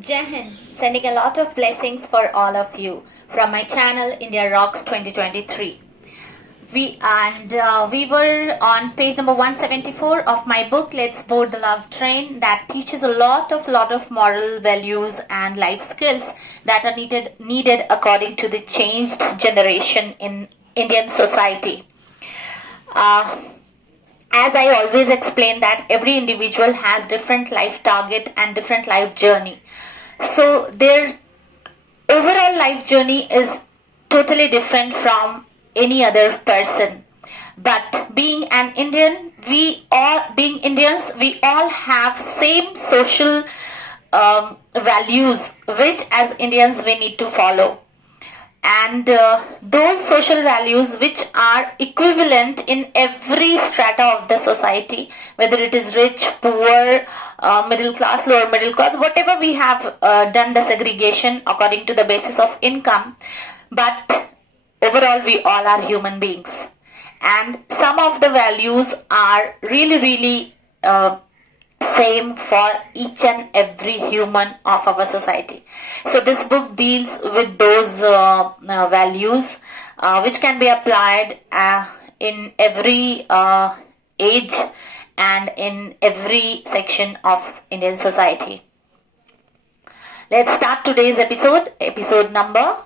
Jai Hind, sending a lot of blessings for all of you from my channel India Rocks 2023. We were on page number 174 of my book Let's Board the Love Train that teaches a lot of moral values and life skills that are needed according to the changed generation in Indian society. As I always explain that every individual has different life target and different life journey. So their overall life journey is totally different from any other person. But being Indians, we all have same social values which as Indians we need to follow. And those social values which are equivalent in every strata of the society, whether it is rich, poor, middle class, lower middle class, whatever we have done the segregation according to the basis of income, but overall we all are human beings, and some of the values are really same for each and every human of our society. So this book deals with those values which can be applied in every age and in every section of Indian society. Let's start today's episode number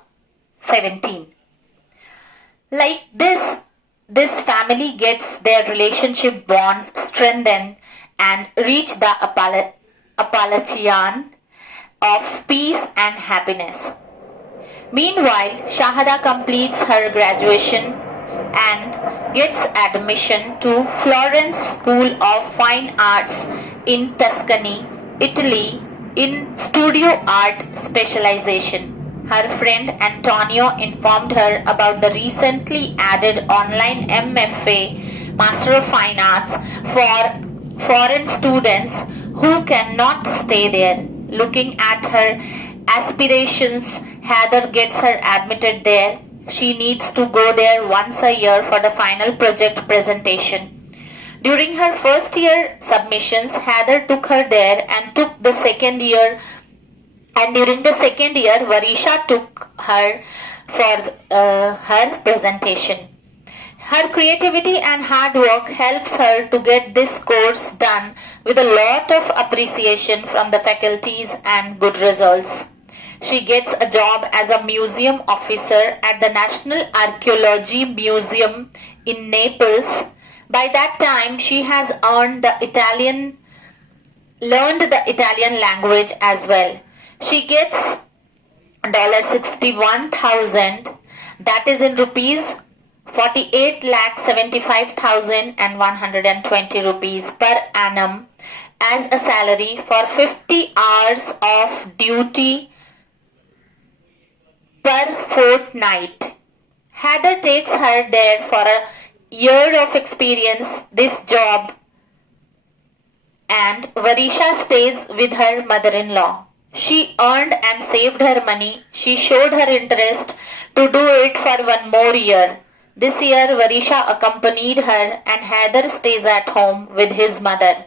17. Like this family gets their relationship bonds strengthened and reach the Appalachian of peace and happiness. Meanwhile, Shahada completes her graduation and gets admission to Florence School of Fine Arts in Tuscany, Italy, in studio art specialization. Her friend Antonio informed her about the recently added online MFA, Master of Fine Arts, for foreign students who cannot stay there. Looking at her aspirations, Heather gets her admitted there. She needs to go there once a year for the final project presentation. During her first year submissions, Heather took her there and took the second year. And during the second year, Varisha took her for her presentation. Her creativity and hard work helps her to get this course done with a lot of appreciation from the faculties and good results. She gets a job as a museum officer at the National Archaeology Museum in Naples. By that time, she has learned the Italian language as well. She gets $61,000, that is in rupees 48,75,120 rupees per annum as a salary for 50 hours of duty per fortnight. Heather takes her there for a year of experience this job, and Varisha stays with her mother-in-law. She earned and saved her money. She showed her interest to do it for one more year. This year, Varisha accompanied her and Heather stays at home with his mother.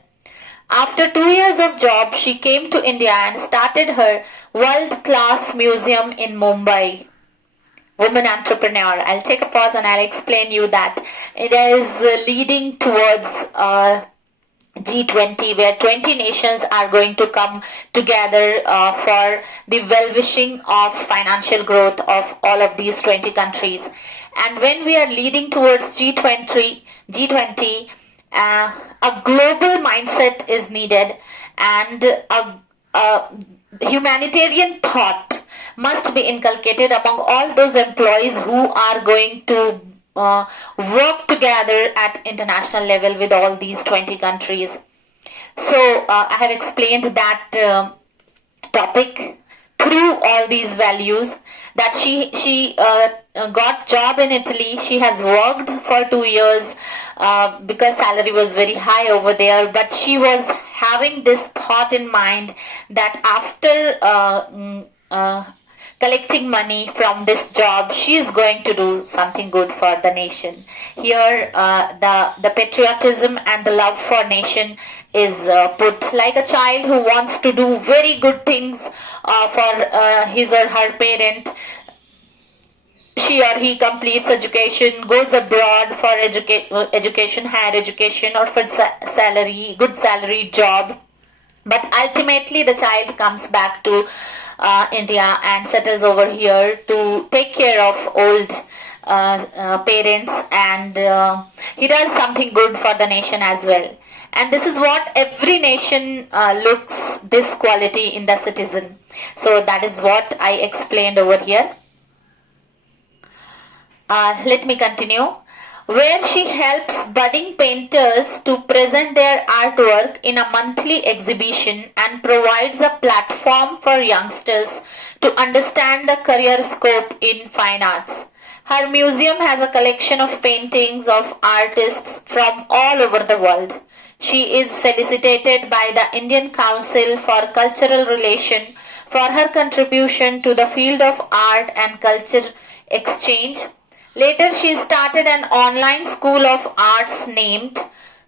After 2 years of job, she came to India and started her world-class museum in Mumbai. Woman entrepreneur. I'll take a pause and I'll explain you that. It is leading towards G20, where 20 nations are going to come together for the well-wishing of financial growth of all of these 20 countries. And when we are leading towards G20, a global mindset is needed, and a humanitarian thought must be inculcated among all those employees who are going to work together at international level with all these 20 countries. So I have explained that topic through all these values, that she got job in Italy. She has worked for 2 years because salary was very high over there, but she was having this thought in mind that after collecting money from this job, she is going to do something good for the nation. Here, the patriotism and the love for nation is put like a child who wants to do very good things for his or her parent. She or he completes education, goes abroad for education, higher education, or for good salary job. But ultimately, the child comes back to India and settles over here to take care of old parents, and he does something good for the nation as well. And this is what every nation looks, this quality in the citizen. So that is what I explained over here. Let me continue. Where she helps budding painters to present their artwork in a monthly exhibition and provides a platform for youngsters to understand the career scope in fine arts. Her museum has a collection of paintings of artists from all over the world. She is felicitated by the Indian Council for Cultural Relation for her contribution to the field of art and culture exchange. Later, she started an online school of arts named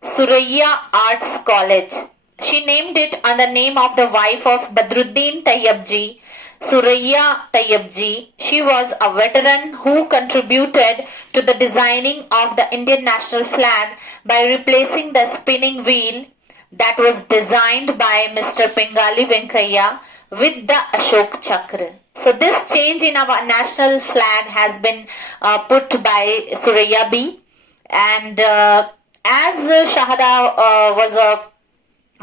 Suraiya Arts College. She named it on the name of the wife of Badruddin Tayyabji, Suraiya Tayyabji. She was a veteran who contributed to the designing of the Indian national flag by replacing the spinning wheel that was designed by Mr. Pingali Venkaiah with the Ashok Chakra. So this change in our national flag has been put by Suraiya B. And as Shahada was a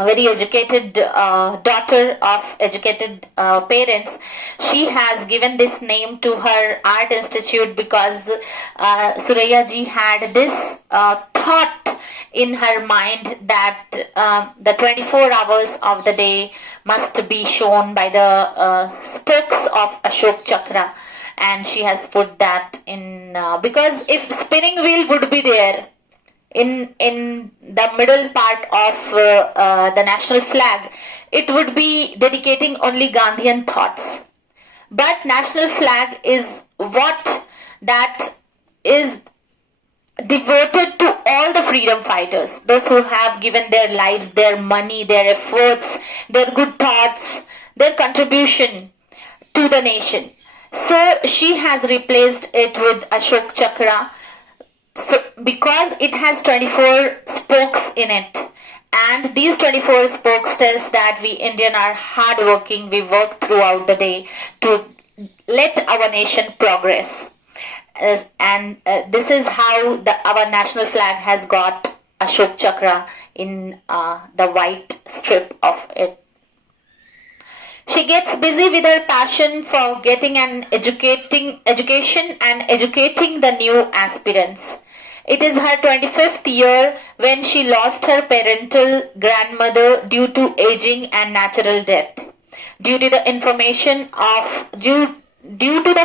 very educated daughter of educated parents, she has given this name to her art institute because Suraiya ji had this thought in her mind that the 24 hours of the day must be shown by the spokes of Ashok Chakra, and she has put that in because if spinning wheel would be there in the middle part of the national flag, it would be dedicating only Gandhian thoughts. But national flag is what that is devoted to all the freedom fighters, those who have given their lives, their money, their efforts, their good thoughts, their contribution to the nation. So she has replaced it with Ashok Chakra, so because it has 24 spokes in it, and these 24 spokes tells that we Indian are hardworking, we work throughout the day to let our nation progress. And this is how our national flag has got Ashok Chakra in the white strip of it. She gets busy with her passion for getting an education and educating the new aspirants. It is her 25th year when she lost her parental grandmother due to aging and natural death. Due to the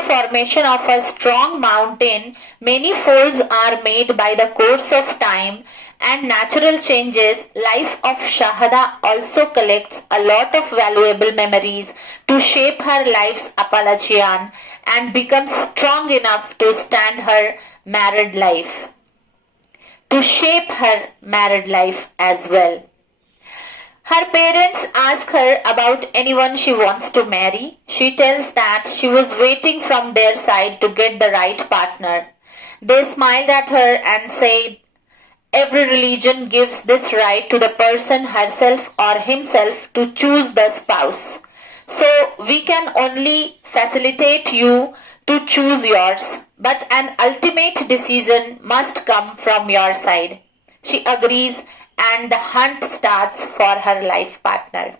formation of a strong mountain, many folds are made by the course of time and natural changes. Life of Shahada also collects a lot of valuable memories to shape her life's Appalachian and become strong enough to stand her married life. To shape her married life as well. Her parents ask her about anyone she wants to marry. She tells that she was waiting from their side to get the right partner. They smiled at her and said, every religion gives this right to the person herself or himself to choose the spouse. So we can only facilitate you to choose yours, but an ultimate decision must come from your side. She agrees and the hunt starts for her life partner.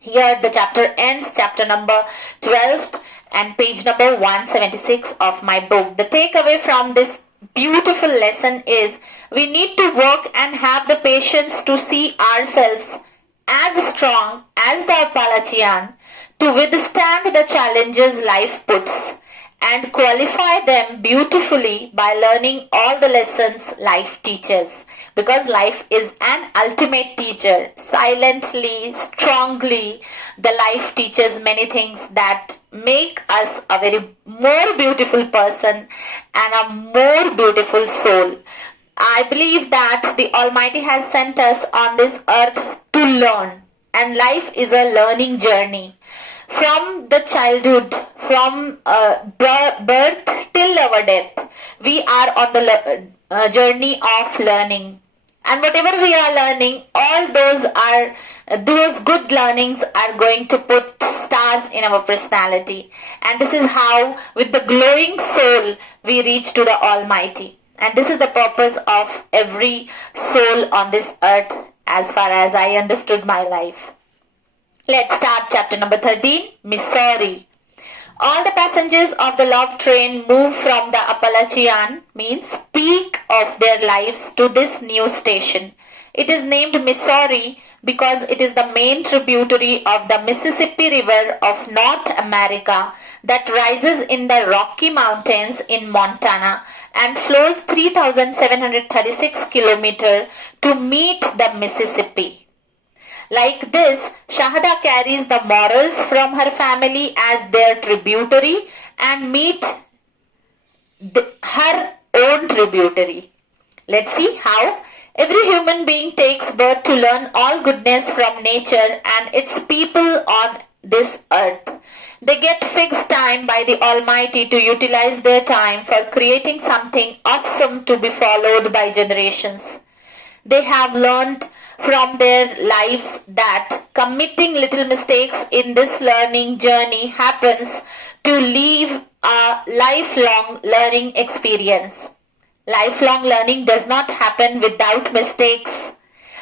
Here the chapter ends, chapter number 12 and page number 176 of my book. The takeaway from this beautiful lesson is we need to work and have the patience to see ourselves as strong as the Appalachian to withstand the challenges life puts and qualify them beautifully by learning all the lessons life teaches. Because life is an ultimate teacher. Silently, strongly, the life teaches many things that make us a very more beautiful person and a more beautiful soul. I believe that the Almighty has sent us on this earth to learn, and life is a learning journey. From the childhood, from birth till our death, we are on the journey of learning. And whatever we are learning, all those good learnings are going to put stars in our personality. And this is how, with the glowing soul, we reach to the Almighty. And this is the purpose of every soul on this earth, as far as I understood my life. Let's start chapter number 13, Missouri. All the passengers of the love train move from the Appalachian, means peak of their lives, to this new station. It is named Missouri because it is the main tributary of the Mississippi River of North America that rises in the Rocky Mountains in Montana and flows 3,736 kilometers to meet the Mississippi. Like this, Shahada carries the morals from her family as their tributary and meet her own tributary. Let's see how. Every human being takes birth to learn all goodness from nature and its people on this earth. They get fixed time by the Almighty to utilize their time for creating something awesome to be followed by generations. They have learned from their lives that committing little mistakes in this learning journey happens to leave a lifelong learning experience. Lifelong learning does not happen without mistakes.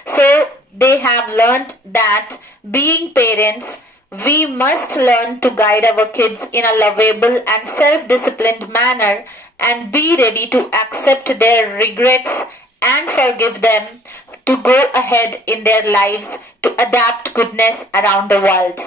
So they have learned that being parents, we must learn to guide our kids in a lovable and self-disciplined manner and be ready to accept their regrets and forgive them to go ahead in their lives to adapt goodness around the world.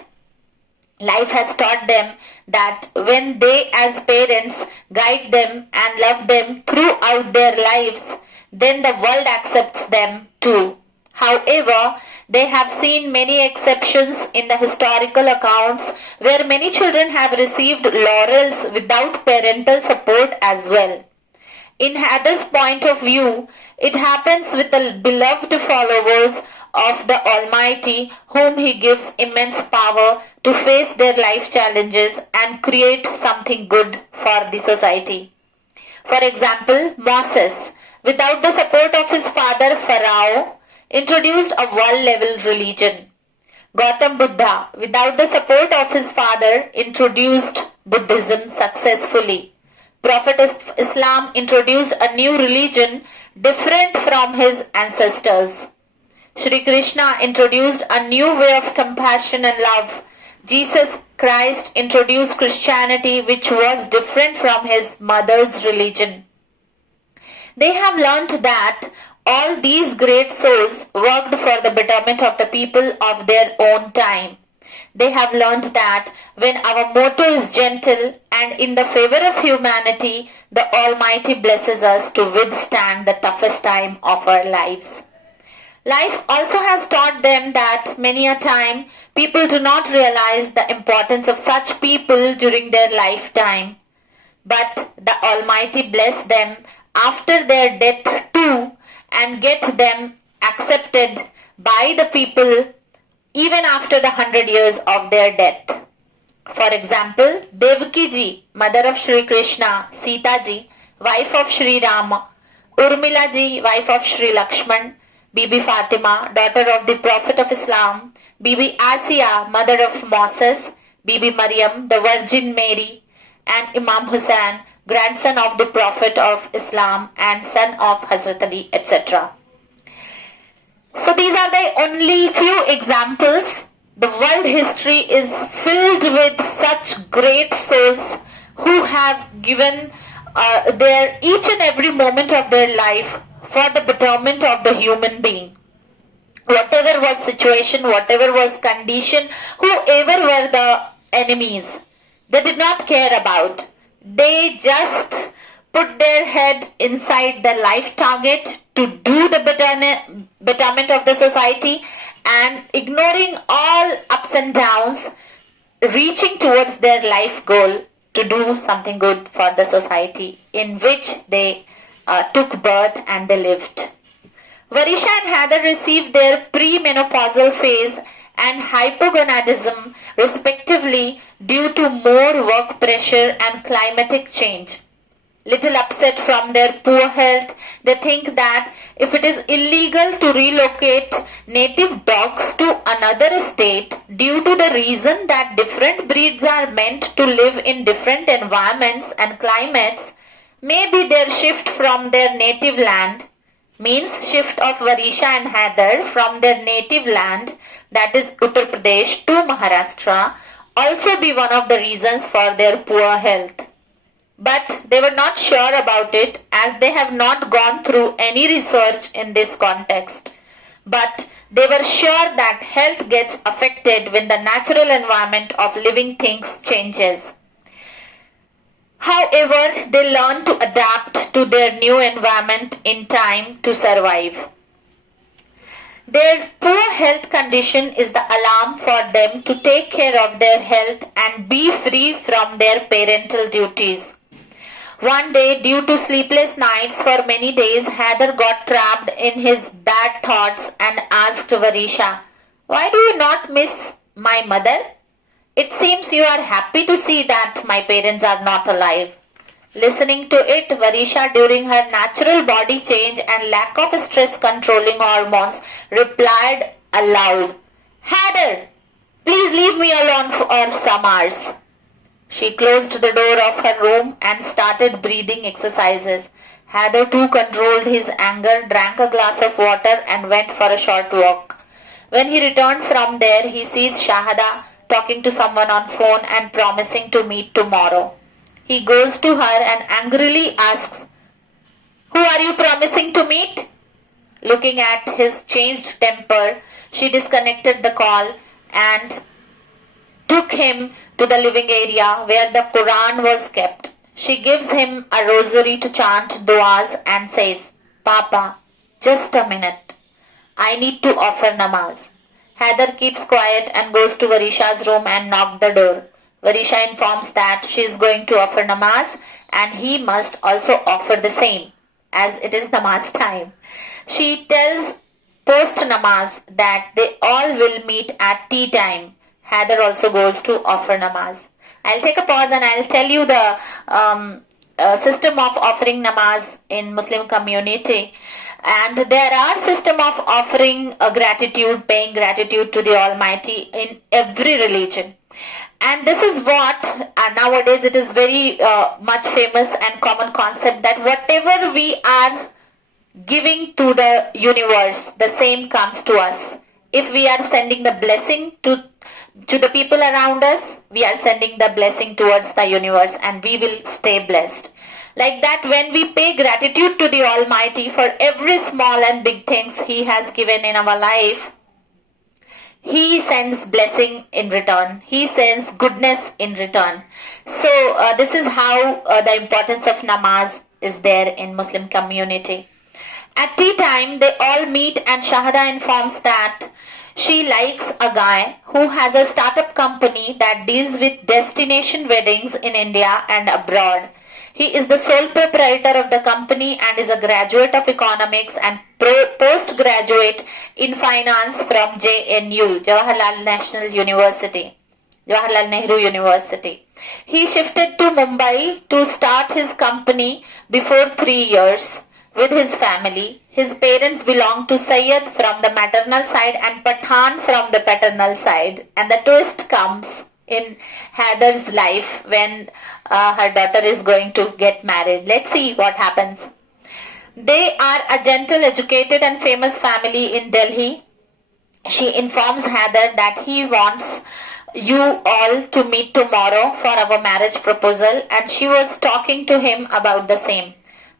Life has taught them that when they as parents guide them and love them throughout their lives, then the world accepts them too. However, they have seen many exceptions in the historical accounts where many children have received laurels without parental support as well. In Haddar's point of view, it happens with the beloved followers of the Almighty, whom He gives immense power to face their life challenges and create something good for the society. For example, Moses, without the support of his father Pharaoh, introduced a world-level religion. Gautam Buddha, without the support of his father, introduced Buddhism successfully. Prophet of Islam introduced a new religion different from his ancestors. Shri Krishna introduced a new way of compassion and love. Jesus Christ introduced Christianity, which was different from his mother's religion. They have learnt that all these great souls worked for the betterment of the people of their own time. They have learnt that when our motto is gentle and in the favor of humanity, the Almighty blesses us to withstand the toughest time of our lives. Life also has taught them that many a time people do not realize the importance of such people during their lifetime. But the Almighty bless them after their death too and get them accepted by the people even after the 100 years of their death. For example, Devaki ji, mother of Shri Krishna, Sita ji, wife of Shri Rama, Urmila ji, wife of Shri Lakshman, Bibi Fatima, daughter of the Prophet of Islam, Bibi Asiya, mother of Moses, Bibi Maryam, the Virgin Mary, and Imam Hussain, grandson of the Prophet of Islam and son of Hazrat Ali, etc. So these are the only few examples. The world history is filled with such great souls who have given their each and every moment of their life for the betterment of the human being. Whatever was situation, whatever was condition, whoever were the enemies, they did not care about. They just put their head inside the life target to do the betterment of the society, and ignoring all ups and downs, reaching towards their life goal to do something good for the society in which they took birth and they lived. Varisha and Heather received their premenopausal phase and hypogonadism respectively due to more work pressure and climatic change. Little upset from their poor health, they think that if it is illegal to relocate native dogs to another state due to the reason that different breeds are meant to live in different environments and climates, maybe their shift from their native land means shift of Varisha and Heather from their native land, that is Uttar Pradesh, to Maharashtra, also be one of the reasons for their poor health. But they were not sure about it as they have not gone through any research in this context. But they were sure that health gets affected when the natural environment of living things changes. However, they learn to adapt to their new environment in time to survive. Their poor health condition is the alarm for them to take care of their health and be free from their parental duties. One day, due to sleepless nights for many days, Heather got trapped in his bad thoughts and asked Varisha, "Why do you not miss my mother? It seems you are happy to see that my parents are not alive." Listening to it, Varisha, during her natural body change and lack of stress controlling hormones, replied aloud, "Heather, please leave me alone for some hours." She closed the door of her room and started breathing exercises. Heather too controlled his anger, drank a glass of water and went for a short walk. When he returned from there, he sees Shahada talking to someone on phone and promising to meet tomorrow. He goes to her and angrily asks, "Who are you promising to meet?" Looking at his changed temper, she disconnected the call and took him to the living area where the Quran was kept. She gives him a rosary to chant du'as and says, "Papa, just a minute. I need to offer namaz." Heather keeps quiet and goes to Varisha's room and knocks the door. Varisha informs that she is going to offer namaz and he must also offer the same as it is namaz time. She tells post namaz that they all will meet at tea time. Heather also goes to offer namaz. I'll take a pause and I'll tell you the system of offering namaz in Muslim community. And there are system of offering gratitude, paying gratitude to the Almighty in every religion. And this is what nowadays it is very much famous and common concept that whatever we are giving to the universe, the same comes to us. If we are sending the blessing to the people around us, we are sending the blessing towards the universe and we will stay blessed. Like that, when we pay gratitude to the Almighty for every small and big things He has given in our life, He sends blessing in return. He sends goodness in return. So this is how the importance of namaz is there in Muslim community. At tea time, they all meet and Shahada informs that she likes a guy who has a startup company that deals with destination weddings in India and abroad. He is the sole proprietor of the company and is a graduate of economics and postgraduate in finance from JNU, Jawaharlal Nehru University. He shifted to Mumbai to start his company before 3 years with his family. His parents belong to Sayyid from the maternal side and Pathan from the paternal side. And the twist comes in Heather's life when her daughter is going to get married. Let's see what happens. They are a gentle, educated and famous family in Delhi. She informs Heather that he wants you all to meet tomorrow for our marriage proposal and she was talking to him about the same.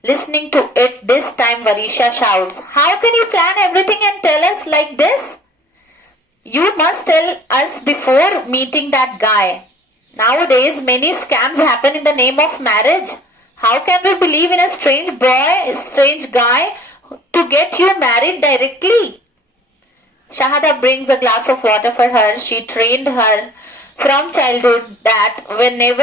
Listening to it, this time Varisha shouts, "How can you plan everything and tell us like this? You must tell us before meeting that guy. Nowadays, many scams happen in the name of marriage. How can we believe in a strange boy, a strange guy to get you married directly?" Shahada brings a glass of water for her. She trained her from childhood that whenever